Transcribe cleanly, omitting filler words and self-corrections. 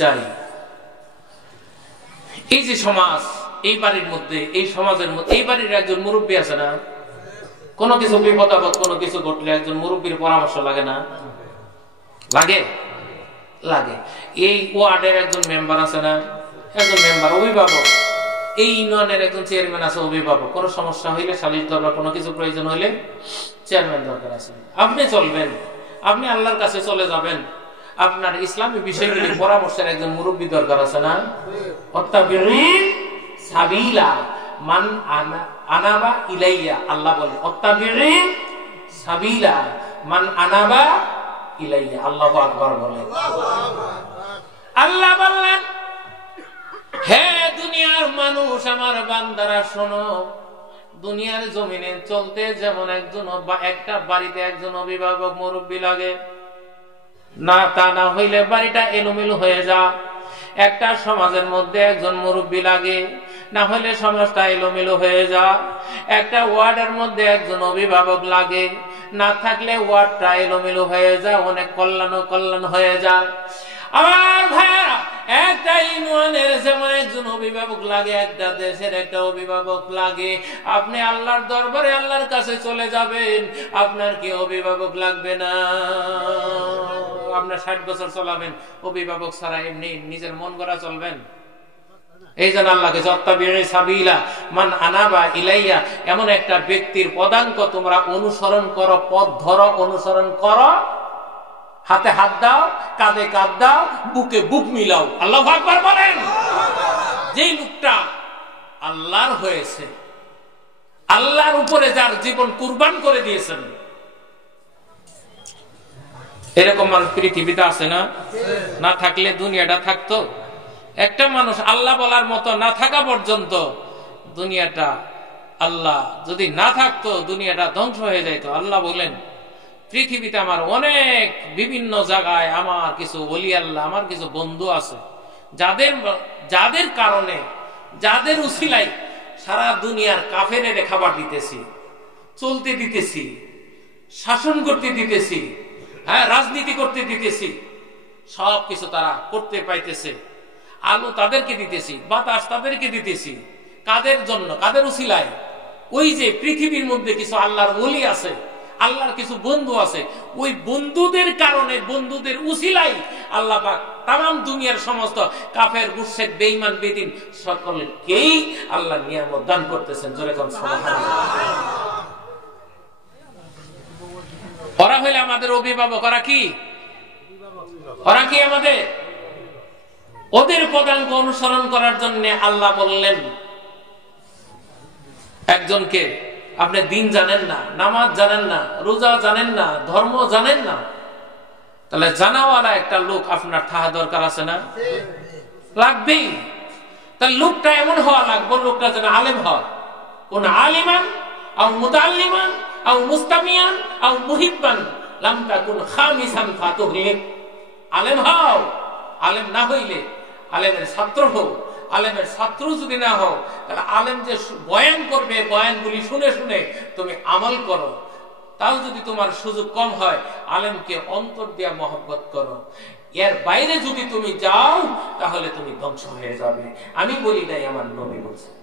চাই এই যে সমাজ, এই বাড়ির মধ্যে, এই সমাজের মধ্যে, এই বাড়ির একজন মুরব্বী আছে না, কোনো কিছু বিপদ আপদ কোনো কিছু ঘটলে একজন মুরব্বীর পরামর্শ লাগে না? লাগে লাগে। এই ওয়ার্ডের একজন মেম্বার আছে না, একজন মেম্বার অভিভাবক, এই ইউনিয়নের একজন চেয়ারম্যান আছে অভিভাবক, কোনো সমস্যা হইলে সালিশ দরবার কোনো কিছু প্রয়োজন হইলে চেয়ারম্যান দরকার আছে। আপনি চলবেন, আপনি আল্লাহর কাছে চলে যাবেন, আপনার ইসলামী বিষয়গুলি পরামর্শের একজন মুরব্বী দরকার আছে না? অত্তাবিঈন সাবিলা মান আনাবা ইলাইয়া, আল্লাহ বলে অত্তাবিঈন সাবিলা মান আনাবা ইলাইয়া। আল্লাহু আকবার বলে। আল্লাহ বললেন, হে দুনিয়ার মানুষ, আমার বান্দারা শোনো, দুনিয়ার জমিনে চলতে যেমন একজন একটা বাড়িতে একজন অভিভাবক মুরব্বী লাগে, না তা না হইলে বাড়িটা এলোমেলো হয়ে যা। একটা সমাজের মধ্যে একজন মুরব্বী লাগে, না হইলে সমাজটা এলোমেলো হয়ে যা। একটা ওয়ার্ডের মধ্যে একজন অভিভাবক লাগে, না থাকলে ওয়ার্ডটা এলোমেলো হয়ে যায়, অনেক কল্যাণ হয়ে যায়। আমার ভাইরা, একটা ইউনিয়নের যেমন একজন অভিভাবক লাগে, একটা দেশের একটা অভিভাবক লাগে। আপনি আল্লাহর দরবারে আল্লাহর কাছে চলে যাবেন, আপনার কি অভিভাবক লাগবে না? আপনার 60 বছর চলাবেন অভিভাবক ছাড়া, এমনি নিজের মন গড়া চলবেন? এই জন্য আল্লাহকে অত্তাবিঈন সাবিলা মান আনাবা ইলাইয়া, এমন একটা ব্যক্তির পদাঙ্ক তোমরা অনুসরণ করো, পথ ধরো, অনুসরণ করো। হাতে হাত দাও, কাঁধে কাঁধ দাও, বুকে বুক মিলাও। আল্লাহু আকবার বলেন। যেই লোকটা আল্লাহর হয়েছে, আল্লাহর উপরে যার জীবন কুরবান করে দিয়েছেন, এরকম মানুষ পৃথিবীতে আছে না? না থাকলে দুনিয়াটা থাকতো? একটা মানুষ আল্লাহ বলার মতো না থাকা পর্যন্ত দুনিয়াটা, আল্লাহ যদি না থাকতো দুনিয়াটা ধ্বংস হয়ে যাইতো। আল্লাহ বলেন, পৃথিবীতে আমার অনেক বিভিন্ন জায়গায় আমার কিছু ওলি আল্লাহ, আমার কিছু বন্ধু আছে, যাদের কারণে, যাদের উসিলায় সারা দুনিয়ার কাফেরের খাবার দিতেছি, চলতে দিতেছি, শাসন করতে দিতেছি, হ্যাঁ, রাজনীতি করতে দিতেছি, সবকিছু তারা করতে পাইতেছে। আলো তাদেরকে দিতেছি, বাতাস তাদেরকে দিতেছি। কাদের জন্য? কাদের উসিলায়? ওই যে পৃথিবীর মধ্যে কিছু আল্লাহর ওলি আছে, আল্লাহর কিছু বন্ধু আছে, ওই বন্ধুদের কারণে, বন্ধুদের উসিলাই আল্লাহ পাক তাম দুনিয়ার সমস্ত কাফের, মুশরিক, বেঈমান, বেদিন সকলকেই আল্লাহ নিয়ামত দান করতেছেন। জোরে কোন সুবহানাল্লাহ। ওরা হইলে আমাদের অভিভাবক। ওরা কি? ওরা কি আমাদের? ওদের পদাঙ্ক অনুসরণ করার জন্য আল্লাহ বললেন, একজনকে আপনি দিন জানেন না, নামাজ জানেন না, রোজা জানেন না, ধর্ম জানেন না, তাহলে জানাওয়ালা একটা লোক আপনার থাকা দরকার আছে না? লাগবেই। তাহলে লোকটা এমন হওয়া লাগবে, লোকটা যেন আলেম হয়। কোন আলিমান আও মুতাআল্লিমান আও মুস্তামিয়ান আও মুহিব্বান লাম তাকুন খামিসান ফাতুহলিক। আলেম হও, আলেম না হইলে আলেমের ছাত্র হও। আলেমের ছাত্র যদি না হও, তাহলে আলেম যে বয়ান করবে, বয়ানগুলি শুনে শুনে তুমি আমল করো। তাও যদি তোমার সুযোগ কম হয়, আলেমকে অন্তর দিয়া মহব্বত করো। এর বাইরে যদি তুমি যাও, তাহলে তুমি ধ্বংস হয়ে যাবে। আমি বলি নাই, আমার নবী বলছেন।